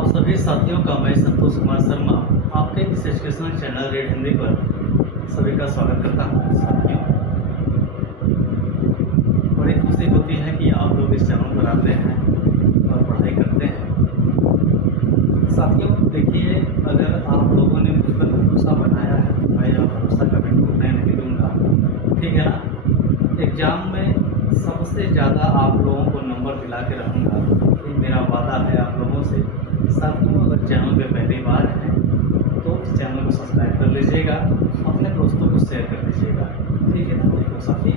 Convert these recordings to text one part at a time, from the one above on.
आप सभी साथियों का मैं संतोष कुमार शर्मा आपके इस एजुकेशनल चैनल रेड हिंदी पर सभी का स्वागत करता हूं। साथियों, बड़ी खुशी होती है कि आप लोग इस चैनल पर आते हैं और पढ़ाई करते हैं। साथियों देखिए, अगर आप लोगों ने मुझ पर भरोसा बनाया है तो मैं यह भरोसा कभी टूटने नहीं दूंगा, ठीक है ना। एग्ज़ाम में सबसे ज़्यादा आप लोगों को नंबर दिला के रहूँगा, ये मेरा वादा है आप लोगों से। साथियों, अगर चैनल पे पहली बार हैं तो इस चैनल को सब्सक्राइब कर लीजिएगा, अपने दोस्तों को शेयर कर दीजिएगा, ठीक है ना। देखो साथी,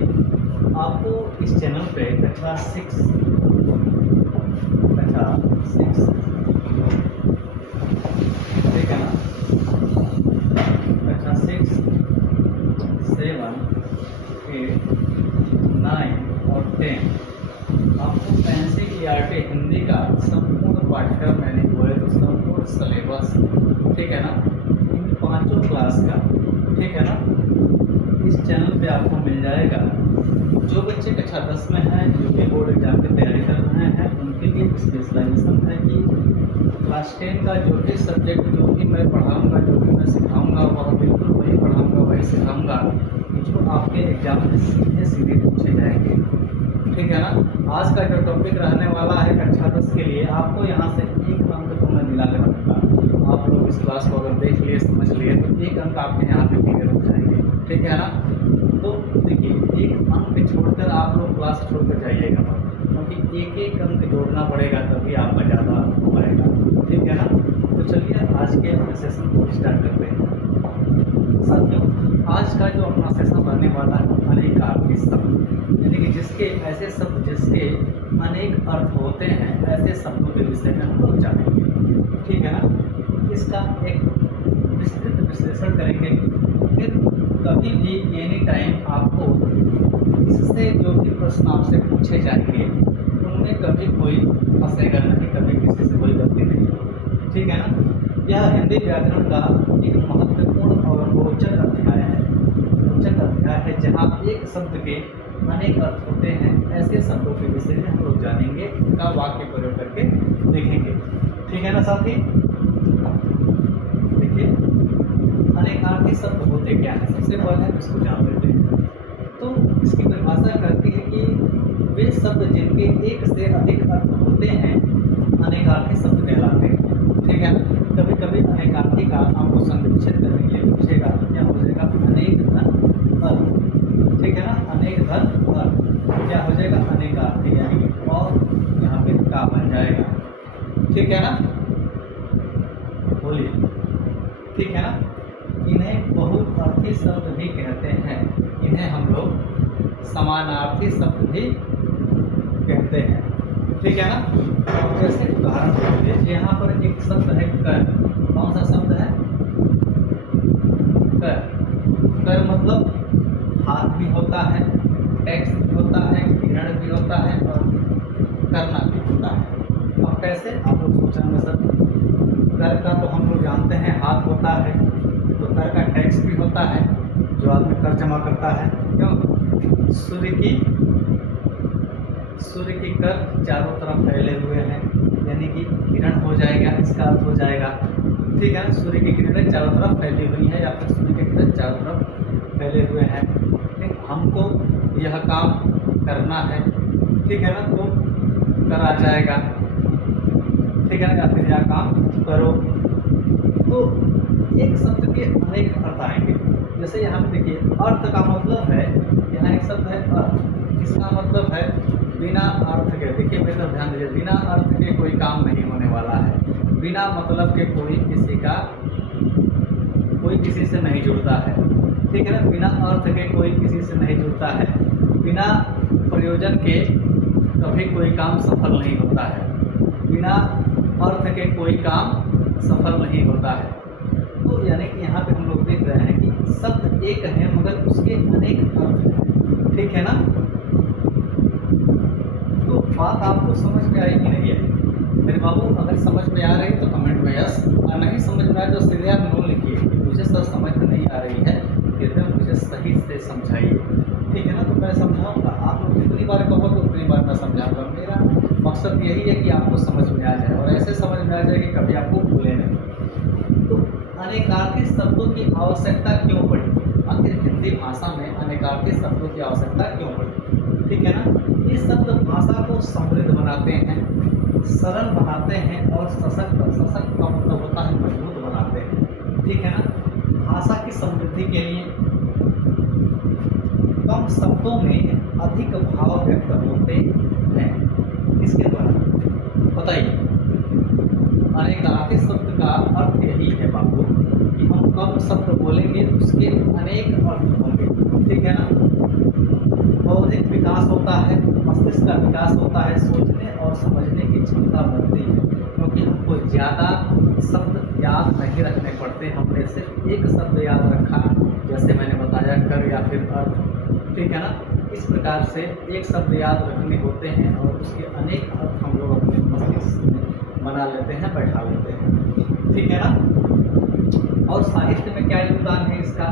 आपको इस चैनल पे कक्षा 6 ठीक है ना, कक्षा 6, 7, 8, 9 और 10 आपको NCERT हिंदी का संपूर्ण पाठ्यक्रम मैंने बोले तो संपूर्ण सिलेबस, ठीक है ना, इन 5 क्लास का, ठीक है ना, इस चैनल पे आपको मिल जाएगा। जो बच्चे कक्षा 10 में हैं, जो कि बोर्ड एग्जाम की तैयारी कर रहे हैं, उनके लिए स्पेशलाइजेशन है कि क्लास 10 का जो भी सब्जेक्ट जो भी मैं पढ़ाऊँगा, जो भी मैं सिखाऊँगा, वह बिल्कुल वही पढ़ाऊँगा, वही सिखाऊँगा जो आपके एग्जाम में सीधे पूछे जाएंगे, ठीक है ना। आज का जो टॉपिक रहने वाला है कक्षा 10 के लिए, आपको यहाँ से 1 अंक तो मैं दिला के रखूँगा। आप लोग इस क्लास को अगर देख लिए, समझ लिए तो 1 अंक आपके यहाँ पे क्लियर हो जाएंगे, ठीक है ना। तो देखिए, 1 अंक छोड़कर आप लोग क्लास छोड़कर जाइएगा, क्योंकि एक अंक जोड़ना पड़ेगा तभी आपका ज़्यादा हो पाएगा, ठीक है ना। तो चलिए आज के अपने सेशन को स्टार्ट करते हैं। साथियों, आज का जो अपना सेशन रहने वाला है अनेकार्थी शब्द, यानी कि जिसके ऐसे शब्द जिसके अनेक अर्थ होते हैं, ऐसे शब्दों के विषय में हम लोग जानेंगे, ठीक है ना। इसका एक विस्तृत विश्लेषण करेंगे, फिर कभी भी एनी टाइम आपको इससे जो भी प्रश्न आपसे पूछे जाएंगे उनमें कभी कोई फंसेगा नहीं, कभी किसी से कोई गलती नहीं, ठीक है ना। यह हिंदी व्याकरण का एक महत्वपूर्ण और रोचक अध्याय है, जहाँ एक शब्द के अनेक अर्थ होते हैं। ऐसे शब्दों के विषय में हम लोग जानेंगे, का वाक्य प्रयोग करके देखेंगे, ठीक है ना साथी। देखिए, अनेकार्थी शब्द होते क्या है, सबसे पहले हम इसको जान लेते हैं। तो इसकी परिभाषा करती है कि वे शब्द जिनके एक से अधिक अर्थ होते हैं अनेकार्थी शब्द कहलाते हैं, ठीक है ना। कभी कभी अनेकार्थी का आपको संविच्छेद करने के लिए पूछेगा, क्या हो जाएगा, अनेक धन अर्थ, ठीक है ना। अनेक धन अर्थ क्या हो जाएगा, अनेकार्थी, यानी कि और यहाँ पे का बन जाएगा, ठीक है ना। बोलिए, ठीक है ना। इन्हें बहुअर्थी शब्द भी कहते हैं, इन्हें हम लोग समानार्थी शब्द भी कहते हैं, ठीक है ना। जैसे उदाहरण के लिए यहाँ पर एक शब्द है कर। कौन सा शब्द है, कर। कर मतलब हाथ भी होता है, टैक्स भी होता है, ऋण भी होता है और करना भी होता है। अब कैसे आप लोग सोचेंगे, सर कर का तो हम लोग जानते हैं हाथ होता है, तो कर का टैक्स भी होता है, जो आदमी कर जमा करता है, क्यों, सूर्य की कर चारों तरफ फैले हुए हैं, यानी कि किरण हो जाएगा, इसका अर्थ हो जाएगा, ठीक है। सूर्य की किरणें चारों तरफ फैली हुई है, या फिर सूर्य की किरण चारों तरफ फैले हुए हैं, ठीक। हमको यह काम करना है, ठीक है ना, तो कर आ जाएगा, ठीक है ना, या फिर यह काम करो। तो एक शब्द के अनेक अर्थ आएंगे। जैसे यहाँ पे देखिए, अर्थ का मतलब है, यहाँ एक शब्द है अर्थ, इसका मतलब है बिना अर्थ के। देखिए मेरे तरफ ध्यान दीजिए, बिना अर्थ के कोई काम नहीं होने वाला है, बिना मतलब के कोई किसी से नहीं जुड़ता है, ठीक है ना। बिना अर्थ के कोई किसी से नहीं जुड़ता है, बिना प्रयोजन के कभी कोई काम सफल नहीं होता है, बिना अर्थ के कोई काम सफल नहीं होता है। तो यानी कि यहाँ पे हम लोग देख रहे हैं कि शब्द एक है मगर उसके अनेक अर्थ हैं, ठीक है ना। तो बात आपको समझ में आई कि नहीं आई मेरे बाबू? अगर समझ में आ रही है तो कमेंट में यस, और नहीं समझ में आए तो सीधे आप नो लिखिए, मुझे सर समझ में नहीं आ रही है, कृपया मुझे सही से समझाइए, ठीक है ना। तो मैं समझाऊंगा, आप लोग जितनी बार कहोगे उतनी बार मैं समझाऊंगा। मेरा मकसद यही है कि आपको समझ में आ जाए, और ऐसे समझ में आ जाए कि कभी आपको भूले नहीं। तो अनेकार्थी शब्दों की आवश्यकता क्यों पड़ी? आखिर हिंदी भाषा में अनेकार्थी शब्दों की आवश्यकता क्यों पड़ी? ठीक है ना। ये शब्द भाषा को समृद्ध बनाते हैं, सरल बनाते हैं और सशक्त का मतलब होता है मजबूत बनाते हैं। ठीक है ना। भाषा की समृद्धि के लिए कम शब्दों में अधिक भाव व्यक्त होते हैं। इसके द्वारा बताइए, अनेकार्थी शब्द का अर्थ यही है बाबू कि हम कम शब्द बोलेंगे उसके अनेक अर्थ होंगे। ठीक है ना। बौद्धिक विकास होता है, मस्तिष्क का विकास होता है, सोचने और समझने की क्षमता बढ़ती है, क्योंकि हमको ज़्यादा शब्द याद नहीं रखने पड़ते। हमने सिर्फ एक शब्द याद रखा, जैसे मैंने बताया कर या फिर अर्थ। ठीक है ना। इस प्रकार से एक शब्द याद रखने होते हैं और उसके अनेक अर्थ हम लोग अपने मस्तिष्क में बना लेते हैं, बैठा लेते हैं। ठीक है ना। और साहित्य में क्या योगदान है इसका?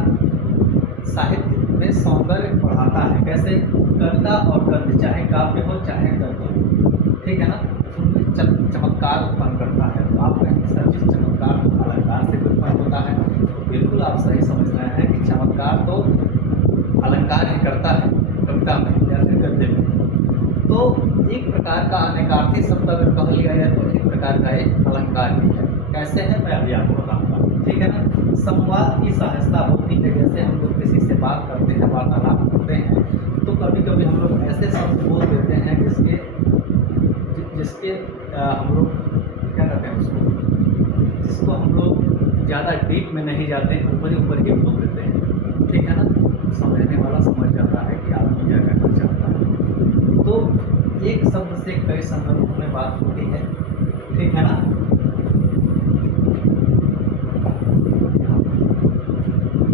साहित्य में सौंदर्य बढ़ाता है। कैसे? कविता और गद्य, चाहे काव्य हो चाहे गद्य हो, ठीक है ना, उनमें चमत्कार उत्पन्न करता है। तो आप कहेंगे सर जी चमत्कार अलंकार से उत्पन्न होता है, तो बिल्कुल आप सही समझ रहे हैं कि चमत्कार तो अलंकार ही करता है कविता में या फिर गद्य में। तो एक प्रकार का अनेकार्थी शब्द अगर कह लिया जाए तो एक प्रकार का एक अलंकार भी है। कैसे है मैं अभी आपको बताऊंगा। ठीक है ना। संवाद की सहजता होती है। जैसे हम लोग किसी से बात करते हैं, वार्तालाप करते हैं, तो कभी कभी हम लोग ऐसे शब्द बोल देते हैं जिसके हम लोग क्या कहते हैं उसको, जिसको हम लोग ज़्यादा डीप में नहीं जाते, ऊपर ही बोल देते हैं। ठीक है ना। समझने वाला समझ जाता है कि आदमी क्या कहना चाहता है। तो एक शब्द से कई संदर्भों में बात होती है। ठीक है ना।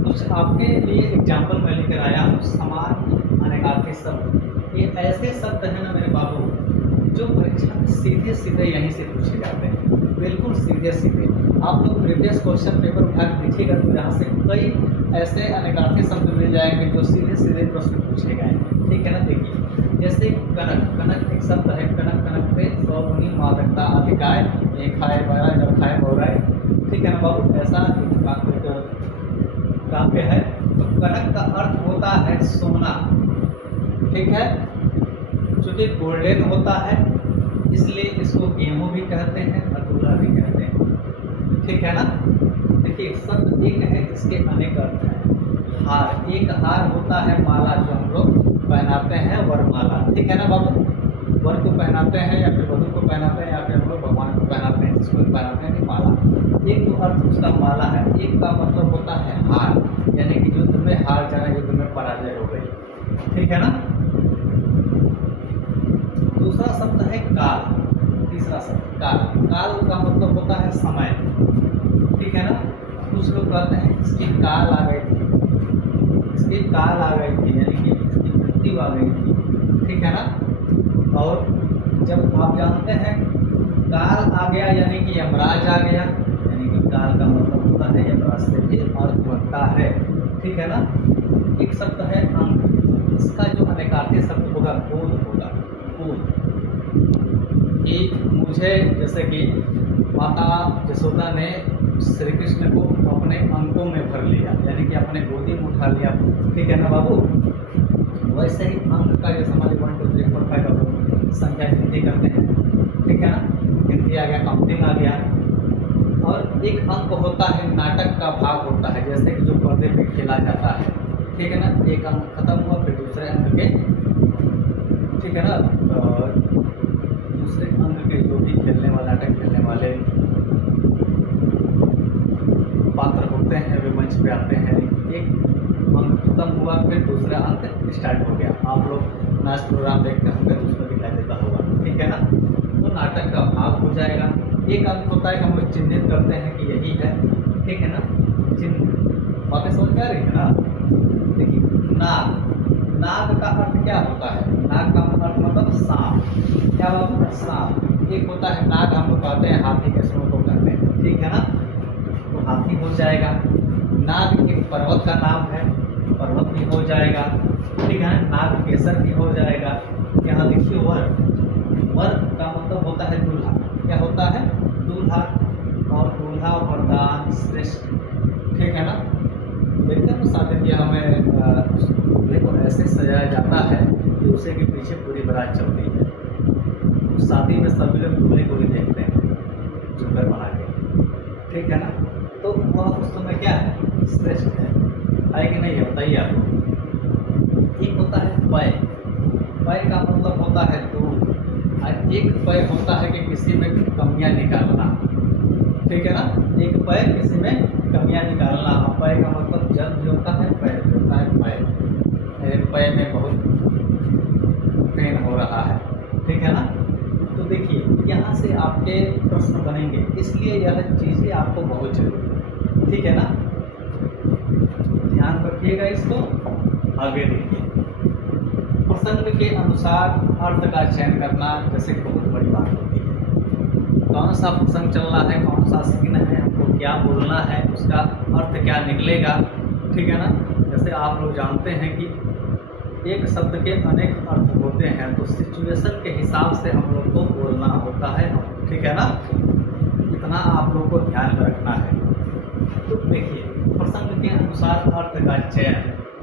कुछ आपके लिए एग्जाम्पल मैं लेकर आया हूँ। समान अनेकार्थी शब्द, ये ऐसे शब्द हैं ना मेरे बाबू, जो परीक्षा में सीधे सीधे यहीं से पूछे जाते हैं, बिल्कुल सीधे सीधे। आप लोग प्रीवियस क्वेश्चन पेपर उठा के देखिएगा तो यहाँ से कई ऐसे अनेकार्थी शब्द मिल जाएंगे जो सीधे सीधे प्रश्न पूछे गए हैं। ठीक है ना। देखिए जैसे कनक, कनक एक शब्द है। कनक कनक पे सौगुनी मादकता अधिकाय, एक खाए बहरा जब खाए बहराए। ठीक है ना बाबू। ऐसा काव्य है। तो कनक का अर्थ होता है सोना। ठीक है। चूँकि गोल्डन होता है इसलिए इसको गेहूँ भी कहते हैं, अधूरा भी कहते हैं। ठीक है ना। देखिए शब्द एक है, इसके अनेक अर्थ हैं। हार, एक हार होता है माला जो हम लोग पहनाते हैं, वरमाला। ठीक है ना बाबू। वर को पहनाते हैं या फिर वधु को पहनाते हैं या फिर हम लोग भगवान को पहनाते हैं, जिसको पहनाते हैं कि माला। एक तो अर्थ उसका माला है, एक का मतलब होता है हार, यानी कि युद्ध में हार जाना, युद्ध में पराजय हो गई। ठीक है ना। दूसरा शब्द है काल। तीसरा शब्द काल। काल का मतलब होता है समय। ठीक है ना। कुछ लोग कहते हैं इसकी काल आ गई थी, इसकी काल आ गई थी, यानी कि इसकी मृत्यु आ गई थी। ठीक है ना। और जब आप जानते हैं काल आ गया यानी कि यमराज आ गया, यानी कि काल का मतलब होता है यमराज से भी अर्थ बनता है। ठीक है ना। एक शब्द है अंक। इसका जो अनेकार्थी शब्द होगा बोध होगा। बोध कि मुझे, जैसे कि माता यशोदा ने श्री कृष्ण को अपने अंकों में भर लिया, यानी कि अपने गोदी में उठा लिया। ठीक है ना बाबू। वैसे ही अंक का जैसे हमारे 1 2 3 4 5 का संख्या गिनती करते हैं। ठीक है ना। गिनती आ गया, काउंटिंग आ गया। और एक अंक होता है नाटक का भाग होता है, जैसे कि जो पर्दे पे खेला जाता है। ठीक है ना। एक अंक खत्म हुआ फिर दूसरे अंक के, ठीक है ना, दूसरे अंक के जो भी खेलने वाले, नाटक खेलने वाले पात्र होते हैं वे मंच पे आते हैं। एक अंक खत्म हुआ फिर दूसरा अंक स्टार्ट हो गया। आप लोग नाच प्रोग्राम देखते होंगे तो उसमें दिखाई देता होगा। ठीक है ना। तो नाटक का भाग हो जाएगा। एक अंक होता है, हम लोग चिन्हित करते हैं कि यही है। ठीक है ना। चिन्ह बातें समझ में आ रही है ना। देखिए नाग, नाग का अर्थ क्या होता है? नाग का अर्थ मतलब सांप। क्या बाबू? सांप। एक होता है नाग, हम लोग कहते हैं हाथी के सूंड को कहते हैं। ठीक है ना। तो हाथी हो जाएगा। नाग एक पर्वत का नाम है, पर्वत भी हो जाएगा। ठीक है। नाग केसर भी हो जाएगा। यहाँ देखिए वर, वर का श्रेष्ठ। ठीक है ना। देखते हैं शादी ब्याह में दूल्हे को ऐसे सजाया जाता है कि उसे के पीछे पूरी बारात चलती है। शादी में सभी लोग दूल्हे को ही देखते हैं जुगर बना के। ठीक है ना। तो वह उस समय क्या है, श्रेष्ठ है कि नहीं है, बताइए आपको। एक होता है पय, पय का मतलब होता है दूर, और एक पय होता है कि किसी में कमियां निकालना। ठीक है ना। एक पय किसी में कमियां निकालना। पय का मतलब जब जो होता है पय होता है पय, मेरे पय में बहुत पेन हो रहा है। ठीक है ना। तो देखिए यहाँ से आपके प्रश्न बनेंगे, इसलिए यह चीज़ें आपको बहुत जरूरी। ठीक है ना। ध्यान रखिएगा इसको। आगे देखिए, प्रसंग के अनुसार अर्थ का चयन करना जैसे बहुत बड़ी बात होती है। कौन सा प्रसंग चल रहा है, कौन सा सीन है, हमको क्या बोलना है, उसका अर्थ क्या निकलेगा। ठीक है ना। जैसे आप लोग जानते हैं कि एक शब्द के अनेक अर्थ होते हैं, तो सिचुएशन के हिसाब से हम लोग को बोलना होता है। ठीक है ना। इतना आप लोग को ध्यान में रखना है। तो देखिए, प्रसंग के अनुसार अर्थ का चयन,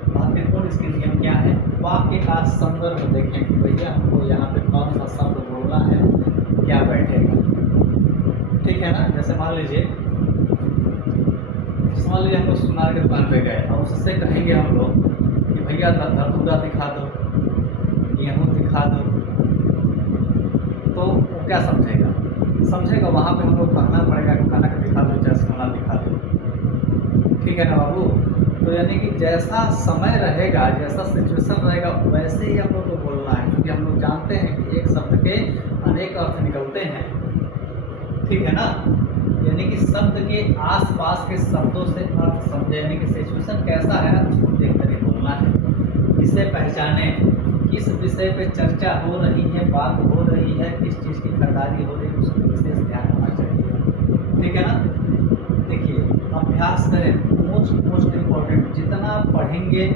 महत्वपूर्ण इसके नियम क्या है। वाक्य का संदर्भ देखें कि भैया हमको यहाँ पे कौन सा शब्द बोलना है, क्या बैठेगा। ठीक है ना। जैसे मान लीजिए हम लोग सुनार की दुकान पे गए और उससे कहेंगे हम लोग कि भैया धतूरा दिखा दो, गेहूँ दिखा दो, तो वो क्या समझेगा वहाँ पे हम लोग कहना पड़ेगा कि कनक दिखा दो, चाहे सोना दिखा दो। ठीक है ना बाबू। तो यानी कि जैसा समय रहेगा, जैसा सिचुएशन रहेगा, वैसे ही हम लोग को बोलना है, क्योंकि हम लोग जानते हैं कि एक शब्द के अनेक अर्थ निकलते हैं। ठीक है ना। यानी कि शब्द के आसपास के शब्दों से अर्थ समझे, यानी कि सिचुएशन कैसा है उसको देख कर ही बोलना है। इसे पहचाने, किस विषय पे चर्चा हो रही है, बात हो रही है, किस चीज़ की खरीदारी हो रही है, उसको विशेष ध्यान होना चाहिए। ठीक है ना। देखिए, अभ्यास करें, मोस्ट इम्पोर्टेंट, जितना पढ़ेंगे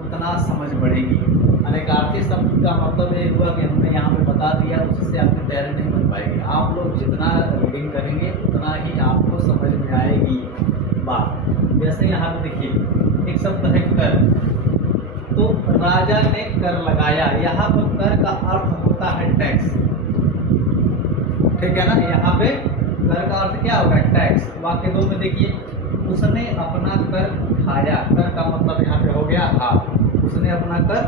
उतना समझ बढ़ेगी। अनेकार्थी शब्द का मतलब ये हुआ कि हमने यहाँ पे बता दिया, उससे आपकी तैयारी नहीं बन पाएगी। आप लोग जितना रीडिंग करेंगे उतना ही आपको समझ में आएगी बात। जैसे यहाँ पे देखिए, एक शब्द है कर, तो राजा ने कर लगाया, यहाँ पर कर का अर्थ होता है टैक्स। ठीक है ना। यहाँ पे कर का अर्थ क्या होगा, टैक्स। वाक्य 2 में देखिए, उसने अपना कर उठाया, कर का मतलब यहाँ पे हो गया हाथ, उसने अपना कर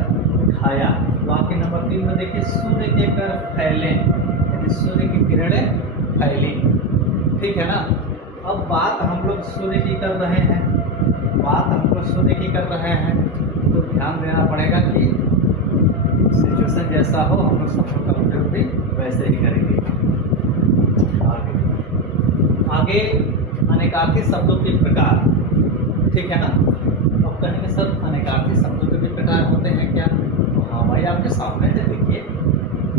उठाया। वाक्य नंबर 3 में देखिए, सूर्य के कर फैले, यानी सूर्य की किरणें फैली। ठीक है ना। अब बात हम लोग सूर्य की कर रहे हैं, तो ध्यान देना पड़ेगा कि सिचुएशन जैसा हो हम लोग सब का उपयोग भी वैसे ही करेंगे। आगे अनेकार्थी शब्दों के प्रकार। ठीक है ना। अब कहेंगे सर अनेकार्थी शब्दों के भी प्रकार होते हैं क्या, तो हाँ भाई आपके सामने है। देखिए,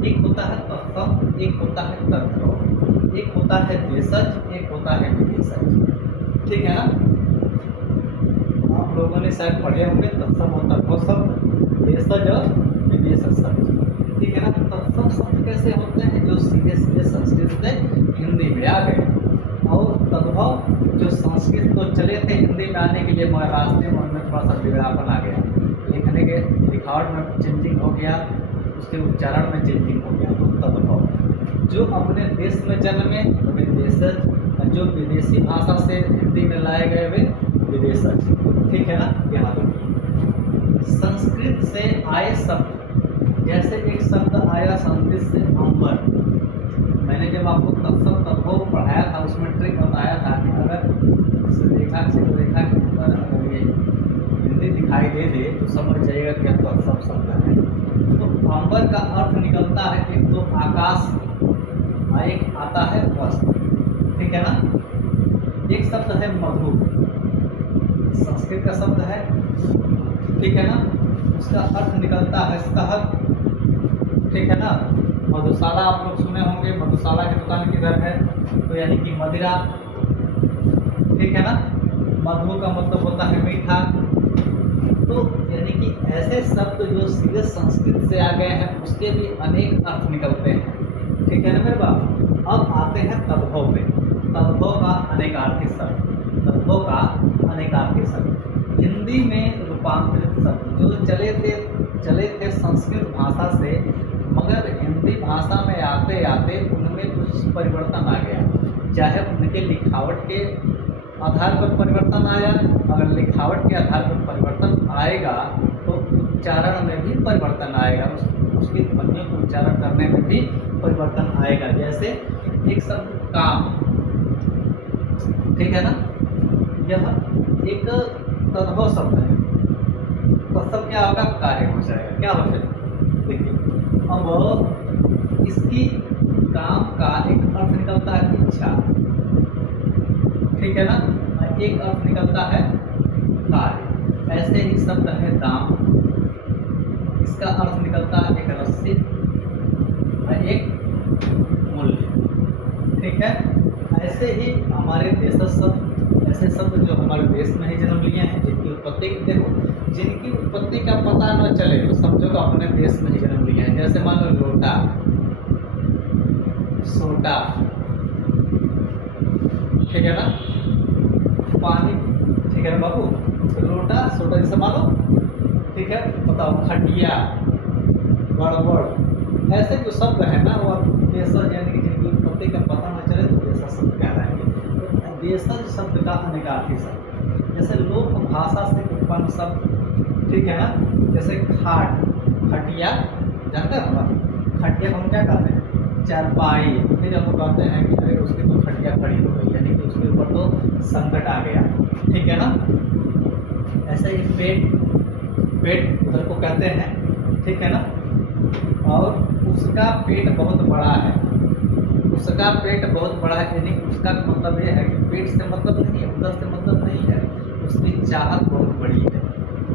एक होता है तत्सम, एक होता है तद्भव, एक होता है देशज, एक होता है विदेशज। ठीक है ना। आप लोगों ने शायद पढ़े होंगे तत्सम और तद्भव शब्द, देशज और विदेशज शब्द। ठीक है ना। तत्सम शब्द कैसे होते हैं, जो सीधे संस्कृत से हिंदी में आ गए, और तद्भव जो संस्कृत तो चले थे हिंदी में आने के लिए, मगर रास्ते में उनमें थोड़ा सा बिगड़ापन आ गया, लिखने के लिखावट में चेंजिंग हो गया, उसके उच्चारण में चेंजिंग हो गया। तो तद्भव जो अपने देश में जन्मे वे देशज, जो विदेशी भाषा से हिंदी में लाए गए वे विदेशज। ठीक है ना। यहाँ तो संस्कृत से आए शब्द, जैसे एक शब्द आया संस्कृत से अंबर। मैंने जब आपको तत्सम तद्भव पढ़ाया था, उसमें ट्रिक बताया था कि अगर इस रेखा से रेखा के ऊपर अगर ये हिंदी दिखाई दे दे तो समझ जाइएगा कि तत्सम शब्द है। तो अंबर का अर्थ निकलता है, एक तो आकाश, एक आता है वस्त्र। ठीक है ना। एक शब्द है मधु, संस्कृत का शब्द है। ठीक है ना। उसका अर्थ निकलता है शहद। ठीक है ना। मधुशाला आप लोग सुने होंगे, मधुशाला की दुकान किधर है, तो यानी कि मदिरा। ठीक है ना। मधु का मतलब होता है मीठा। तो यानी कि ऐसे शब्द जो सीधे संस्कृत से आ गए हैं उसके भी अनेक अर्थ निकलते हैं। ठीक है ना मेरे बाप। अब आते हैं तद्भव पे। तद्भव का अनेकार्थी शब्द। तत्वों का अनेकार्थी शब्द। हिंदी में रूपांतरित शब्द जो चले थे संस्कृत भाषा से, मगर हिंदी भाषा में आते आते उनमें कुछ परिवर्तन आ गया। चाहे उनके लिखावट के आधार पर परिवर्तन आया, अगर लिखावट के आधार पर परिवर्तन आएगा तो उच्चारण में भी परिवर्तन आएगा, उसकी ध्वनियों को उच्चारण करने में भी परिवर्तन आएगा। जैसे एक शब्द काम, ठीक है ना, यह एक तद्भव शब्द है, तत्सम क्या होगा, कार्य हो जाएगा। क्या हो जाएगा, देखिए अब इसकी काम का एक अर्थ निकलता है इच्छा, ठीक है ना, एक अर्थ निकलता है कार्य। ऐसे ही शब्द है दाम, इसका अर्थ निकलता है एक रस्सी और एक मूल्य, ठीक है। ऐसे ही हमारे देश शब्द, ऐसे शब्द जो हमारे देश में ही जन्म लिए हैं, जिनकी उत्पत्ति देखो, जिनकी उत्पत्ति का पता न चले तो समझो तो अपने देश में ही जन्म लिए हैं। जैसे मान लो लोटा, सोटा, ठीक है ना, पानी, ठीक है ना बाबू, लोटा सोटा जैसे मान लो, ठीक है। बताओ खटिया, गड़बड़, ऐसे जो शब्द है ना वो देशज यानी कि जिनकी उत्पत्ति का पता न चले तो देशज शब्द कहलाएंगे। तो देशज शब्द का अनेकार्थी शब्द, जैसे लोक भाषा से उत्पन्न शब्द, ठीक है ना, जैसे खाट, खटिया, जानते हो ना, खटिया को हम क्या कहते हैं, चारपाई। फिर हम कहते हैं कि अरे उसकी तो खटिया खड़ी हो गई, यानी कि उसके ऊपर तो संकट आ गया, ठीक है ना। ऐसे ही पेट, पेट उधर को कहते हैं, ठीक है ना, और उसका पेट बहुत बड़ा है, उसका पेट बहुत बड़ा है, यानी उसका मतलब ये है कि पेट से मतलब नहीं है, उधर से मतलब नहीं है, उसकी चाहत बहुत बड़ी है,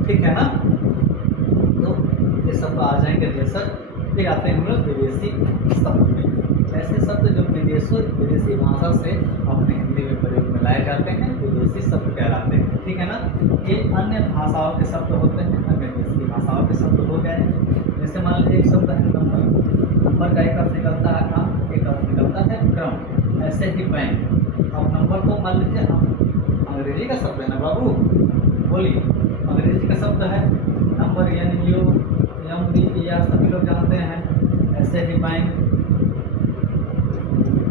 ठीक है ना। तो ये सब आ जाएंगे देशज। फिर आते हैं हम लोग विदेशी शब्द में। ऐसे शब्द जो विदेशी भाषा से अपने हिंदी में प्रयोग में लाए जाते हैं विदेशी शब्द कहलाते हैं, ठीक है ना। ये अन्य भाषाओं के शब्द होते हैं, अन्य देश की भाषाओं के शब्द हो गए। जैसे मान लीजिए एक शब्द है नंबर, नंबर का एक अर्थ निकलता है अंक, एक अर्थ निकलता है क्रम। ऐसे ही बैंक, अब नंबर को मान लीजिए हम अंग्रेजी का शब्द है ना बाबू, बोलिए, अंग्रेजी का शब्द है नंबर, यानी यू एम डी या सभी लोग जानते हैं। ऐसे ही बैंक,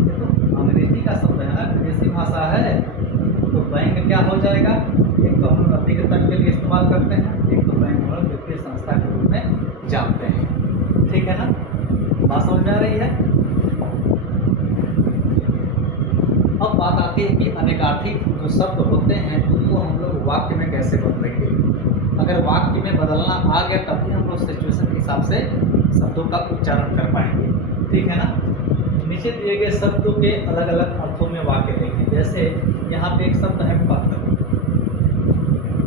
ये तो अंग्रेजी का शब्द है ना, विदेशी भाषा है, तो बैंक क्या हो जाएगा, एक तो हम अधिकता के लिए इस्तेमाल करते हैं, एक तो बैंक हम वित्तीय संस्था के रूप में जानते हैं, ठीक है ना। बात समझ में आ रही है। अब बात आती है कि अनेकार्थी जो शब्द होते हैं उनको हम लोग वाक्य में कैसे बदलेंगे। अगर वाक्य में बदलना आ गया तभी हम लोग सिचुएशन के हिसाब से शब्दों का उच्चारण कर पाएंगे, ठीक है ना। नीचे दिए गए शब्दों के अलग अलग अर्थों में वाक्य देखें। जैसे यहाँ पे एक शब्द है पत्र,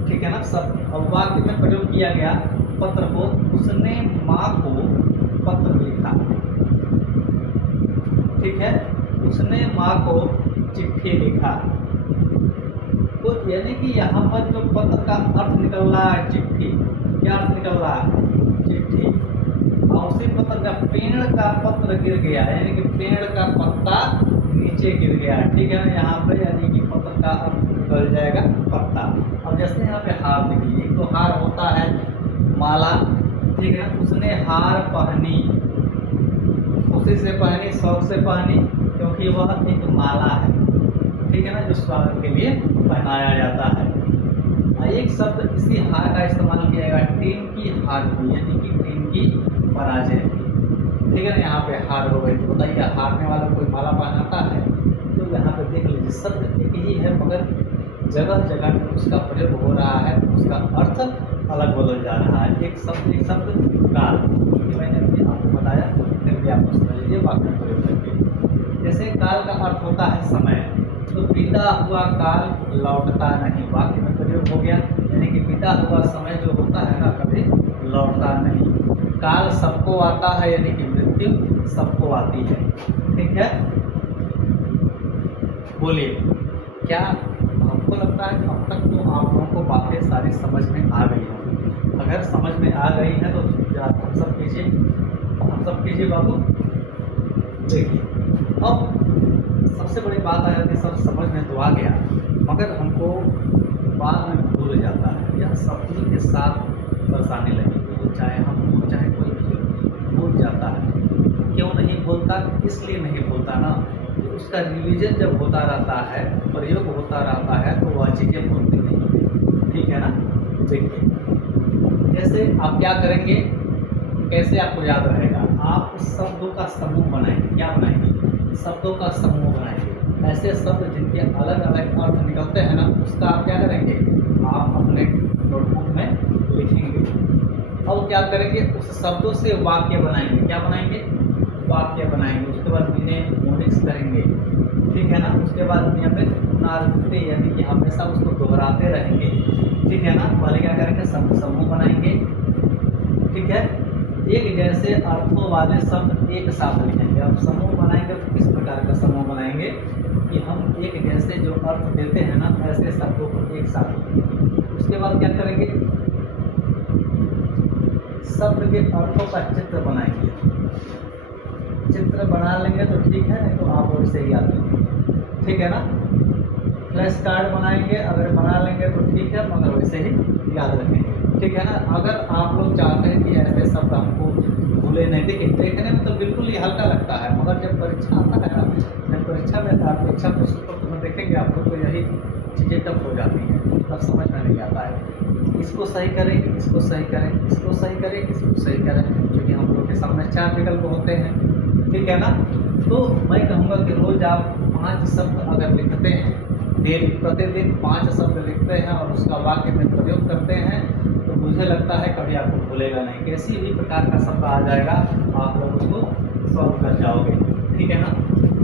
ठीक है ना, शब्द अब वाक्य में प्रयोग किया गया पत्र को, उसने माँ को पत्र लिखा, ठीक है, उसने माँ को चिट्ठी लिखा। तो यानी कि यहाँ पर जो पत्र का अर्थ निकल रहा है चिट्ठी, क्या अर्थ निकल रहा है, चिट्ठी। और उसी पत्र का पेड़ का पत्र गिर गया, यानी कि पेड़ का पत्ता नीचे गिर गया, ठीक है ना, यहाँ पे यानी कि पत्र का अर्थ निकल जाएगा पत्ता। अब जैसे यहाँ पे हार देखिए, एक तो हार होता है माला, ठीक है, उसने हार पहनी, खुशी से पहनी, शौक से पहनी, क्योंकि वह एक माला है, ठीक है ना, जो स्वागत के लिए पहनाया जाता है। एक शब्द इसी हार का इस्तेमाल किया गया, टीम की हार हुई, यानी कि टीम की पराजय, ठीक है ना। यहाँ पे हार हो गई, तो बताइए हारने वाला कोई माला पहनाता है। तो यहाँ पे देख लीजिए शब्द एक ही है मगर जगह जगह में उसका प्रयोग हो रहा है, उसका अर्थ अलग बदल जा रहा है। एक शब्द काल, क्योंकि मैंने अभी आपको बताया, फिर भी आप समझ लीजिए वाक्य में प्रयोग करके। जैसे काल का अर्थ होता है समय, तो बीता हुआ काल लौटता नहीं, वाक्य में प्रयोग हो गया, यानी कि बीता हुआ समय जो होता है ना कभी लौटता नहीं। काल सबको आता है, यानी कि मृत्यु सबको आती है, ठीक है। बोलिए, क्या आपको लगता है कि अब तक तो आप लोगों को बातें सारी समझ में आ गई होंगी? अगर समझ में आ गई है तो जरा थम्स अप कीजिए, थम्स अप कीजिए बाबू। देखिए अब सबसे बड़ी बात आ जाती है, सब समझ में तो आ गया, मगर हमको बाद में भूल जाता है या सपने के साथ परेशानी लगी हुई है, चाहे हम हो चाहे कोई भी भूल जाता है। क्यों नहीं भूलता? इसलिए नहीं भूलता ना कि उसका रिवीजन जब होता रहता है, प्रयोग होता रहता है, तो वह चीज़ें भूलती नहीं। ठीक है ना? देखिए, जैसे आप क्या करेंगे, कैसे आपको याद रहेगा? आप शब्दों का समूह बनाएंगे। क्या बनाएंगे? शब्दों का समूह बनाएंगे। ऐसे शब्द जिनके अलग अलग अर्थ निकलते हैं ना, उसका आप क्या करेंगे? आप अपने नोटबुक में लिखेंगे। अब क्या करेंगे? उस शब्दों से वाक्य बनाएंगे। क्या बनाएंगे? वाक्य बनाएंगे। उसके बाद इन्हें मोडिक्स करेंगे। ठीक है ना? उसके बाद नियमित पुनरावृत्ति, यानी कि हमेशा उसको दोहराते रहेंगे। ठीक है ना? पहले क्या करेंगे? शब्द समूह बनाएंगे। ठीक है? एक जैसे अर्थों वाले शब्द एक साथ लिखेंगे। अब समूह बनाएंगे तो किस प्रकार का समूह बनाएंगे कि हम एक जैसे जो अर्थ देते हैं ना, ऐसे शब्दों को एक साथ लिखेंगे। उसके बाद क्या करेंगे? शब्द के अर्थों का चित्र बनाएंगे। चित्र बना लेंगे तो ठीक है, नहीं तो आप वैसे ही याद रखेंगे। ठीक है ना? फ्लैश कार्ड बनाएंगे, अगर बना लेंगे तो ठीक है, मगर वैसे ही याद रखेंगे। ठीक है ना? अगर आप लोग चाहते हैं कि ऐसे शब्द हमको भूले नहीं, देखने में तो बिल्कुल ही हल्का लगता है, मगर जब परीक्षा आता है ना, जब परीक्षा में परीक्षा प्रश्न पत्र में देखेंगे आप लोग, तो यही चीज़ें तब हो जाती हैं, तब समझ में नहीं आता है। इसको सही करें, इसको सही करें, इसको सही करें, इसको सही करें, क्योंकि हम लोग के सामने 4 विकल्प होते हैं। ठीक है ना? तो मैं कहूँगा कि रोज़ आप 5 शब्द अगर लिखते हैं, डेली प्रतिदिन 5 शब्द लिखते हैं और उसका वाक्य में प्रयोग करते हैं, तो मुझे लगता है कभी आपको भूलेगा नहीं। किसी भी प्रकार का शब्द आ जाएगा, आप लोग उसको सॉल्व कर जाओगे। ठीक है ना?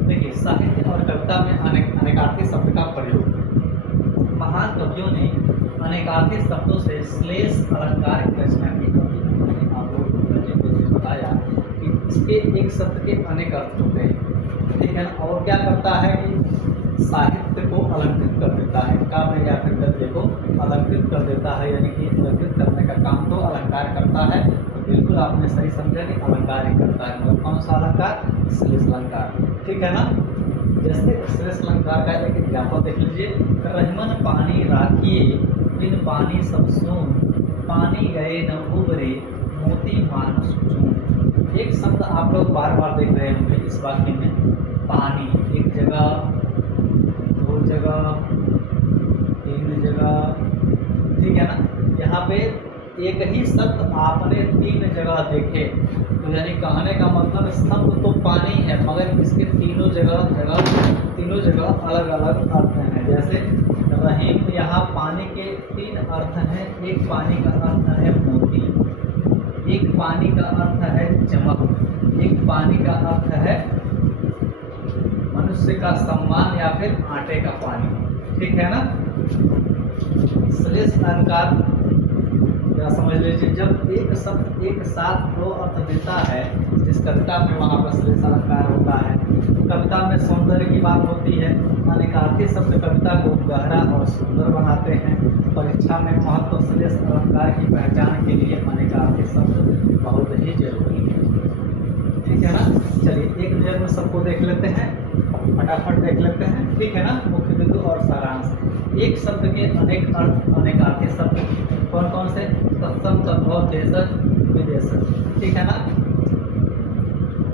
देखिए, साहित्य और कविता में अनेकार्थी शब्द का प्रयोग। महान कवियों ने अनेकार्थी शब्दों से श्लेष अलंकार की रचना की। मैंने आप लोगों को बताया कि इसके एक शब्द के अनेक अर्थ होते हैं। ठीक है ना? और क्या करता है कि साहित्य को अलंकृत कर देता है, काव्य या फिर गद्य को अलंकृत कर देता है, यानी कि अलंकृत करने का काम तो अलंकार करता है। तो बिल्कुल आपने सही समझा कि अलंकार ही करता है, मतलब कौन सा अलंकार? श्लेष अलंकार। ठीक है ना? जैसे श्लेष अलंकार का एक एग्जाम्पल देख लीजिए। रहीमन पानी राखिए, बिन पानी सब सून, पानी गए न उबरे, मोती मानुष चून। एक शब्द आप लोग बार बार देख रहे होंगे इस वाक्य में, पानी। एक जगह, 2 जगह, 3 जगह। ठीक है ना? यहाँ पे एक ही शब्द आपने 3 जगह देखे, तो यानी कहने का मतलब शब्द तो पानी है, मगर इसके तीनों जगह अलग अलग अर्थ हैं। जैसे रहीम, यहाँ पानी के 3 अर्थ हैं। एक पानी का अर्थ है मोती, एक पानी का अर्थ है चमक, एक पानी का अर्थ है मनुष्य का सम्मान या फिर आटे का पानी। ठीक है ना? श्लेष अलंकार या समझ लीजिए, जब एक शब्द एक साथ 2 अर्थ देता है, जिस कविता में वहाँ पर श्लेष अलंकार होता है। कविता में सौंदर्य की बात होती है। अनेकार्थी शब्द कविता को गहरा और सुंदर बनाते हैं। परीक्षा में महत्व श्लेष अलंकार की पहचान के लिए अनेकार्थी शब्द बहुत ही जरूरी है। ठीक है ना? चलिए एक नज़र में सबको देख लेते हैं, फटाफट देख लेते हैं। ठीक है ना? मुख्य बिंदु और सारांश। एक शब्द के अनेक अर्थ, अनेकार्थी शब्द कौन कौन से? तत्सम, तद्भव, देशज, विदेशज। ठीक है ना?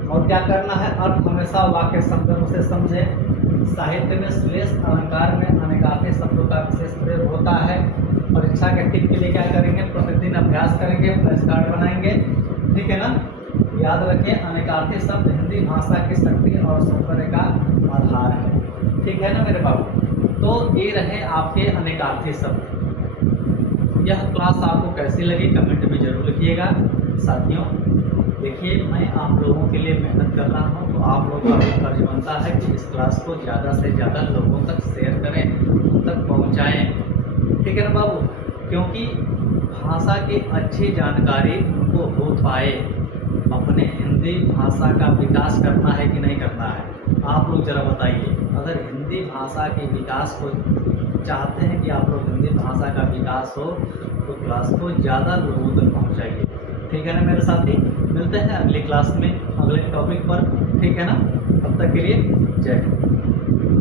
और क्या करना है? अर्थ हमेशा वाक्य शब्दों से समझे। साहित्य में श्लेष अलंकार में अनेकार्थी शब्दों का विशेष प्रयोग होता है। परीक्षा के टिक के लिए क्या करेंगे? प्रतिदिन अभ्यास करेंगे, फ्लैश कार्ड बनाएंगे। ठीक है ना? याद रखें, अनेकार्थी शब्द हिंदी भाषा की शक्ति और सौंदर्य का आधार है। ठीक है ना मेरे बाबू? तो ये रहे आपके अनेकार्थी शब्द। यह क्लास आपको कैसी लगी कमेंट में जरूर लिखिएगा। साथियों, देखिए, मैं आप लोगों के लिए मेहनत कर रहा हूँ, तो आप लोगों का भी फर्ज बनता है कि इस क्लास को ज़्यादा से ज़्यादा लोगों तक शेयर करें, उन तक पहुँचाएँ। ठीक है ना बाबू? क्योंकि भाषा की अच्छी जानकारी उनको हो पाए। अपने हिंदी भाषा का विकास करना है कि नहीं करना है? आप लोग ज़रा बताइए। अगर हिंदी भाषा के विकास को चाहते हैं कि आप लोग हिंदी भाषा का विकास हो, तो क्लास को ज़्यादा लोगों तक पहुंचाइए। ठीक है ना मेरे साथी? मिलते हैं अगली क्लास में अगले टॉपिक पर। ठीक है ना? तब तक के लिए जय हिंद।